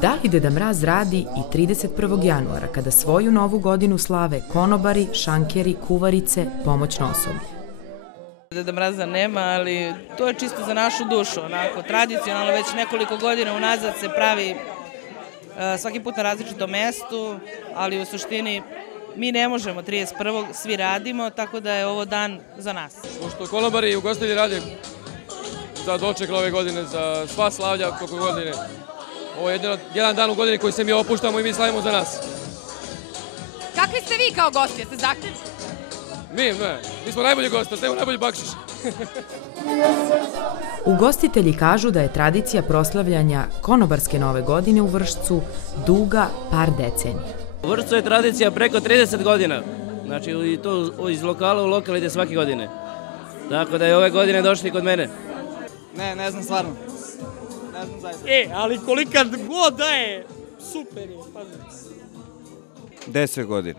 Da li Deda Mraz radi i 31. januara, kada svoju novu godinu slave konobari, šankeri, kuvarice, pomoćno osoblje? Deda Mraza nema, ali to je čisto za našu dušu, onako, tradicionalno, već nekoliko godina unazad se pravi svaki put na različitom mestu, ali u suštini mi ne možemo 31. svi radimo, tako da je ovo dan za nas. Pošto konobari i ugostitelji rade za doček ove godine, za sva slavlja tokom godine. Ovo je jedan dan u godini koji se mi opuštamo i mi slavimo za nas. Kakvi ste vi kao gosti? Jeste zahtjevni? Mi smo najbolji gosti, stavimo najbolji bakšiš. Ugostitelji kažu da je tradicija proslavljanja konobarske nove godine u Vršcu duga par decenija. U Vršcu je tradicija preko 30 godina, znači i to iz lokala u lokal ide svake godine. Tako da je ove godine došli kod mene. Ne znam stvarno. Ne znam zaista. Ali kolika god da je, super je, pazi. 10 godina.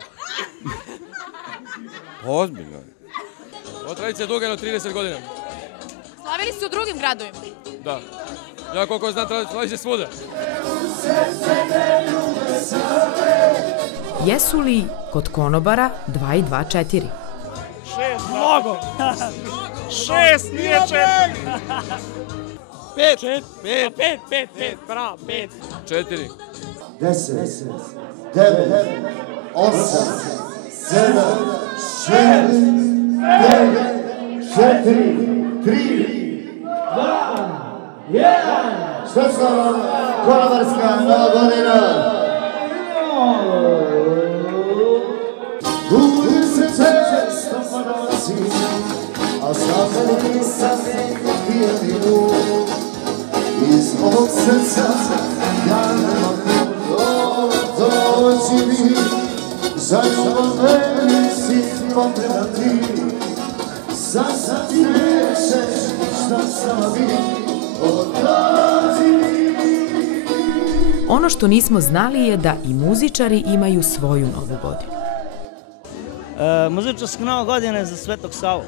Ozbiljno je. Ova tradicija je duga jedno 30 godina. Slavili ste u drugim gradovima? Da. Ja koliko znam, slavi se svuda. Jesu li kod konobara 2 i 2 4? 6, mnogo. 6, nije 4. 5, bravo, 5. 4. 10, 9, 8, 7, 6, 5, 4, 3, 2, 1. Švedska konobarska nova godina. Uvijek se često ponosi, a zapali sam neku pijevinu. Iz ovog srca ja ne mogu doći mi, zašto meni si potreban ti. Sad ti nešeš šta sam bi odlazi. Ono što nismo znali je da i muzičari imaju svoju novu godinu. Muzičarska nova godina je za Svetog Savu.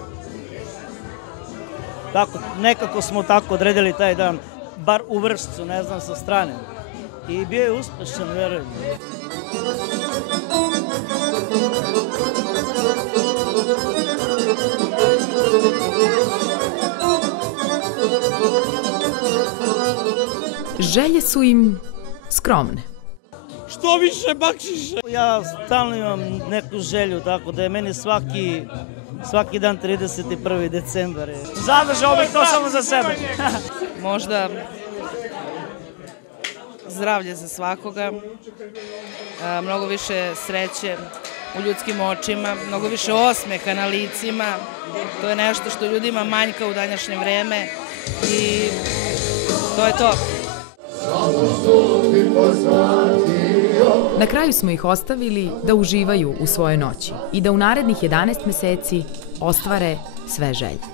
Nekako smo tako odredili taj dan, bar u Vršcu, ne znam sa strane. I bio je uspešan, verujem. Želje su im skromne. Što više bakšiša. Ja stalno imam neku želju, tako da je meni svaki dan 31. decembar. Zadržao bih to samo za sebe. Možda zdravlje za svakoga, mnogo više sreće u ljudskim očima, mnogo više osmeha na licima. To je nešto što ljudima manjka u današnje vreme i to je to. Na kraju smo ih ostavili da uživaju u svojoj noći i da u narednih 11 meseci ostvare sve želje.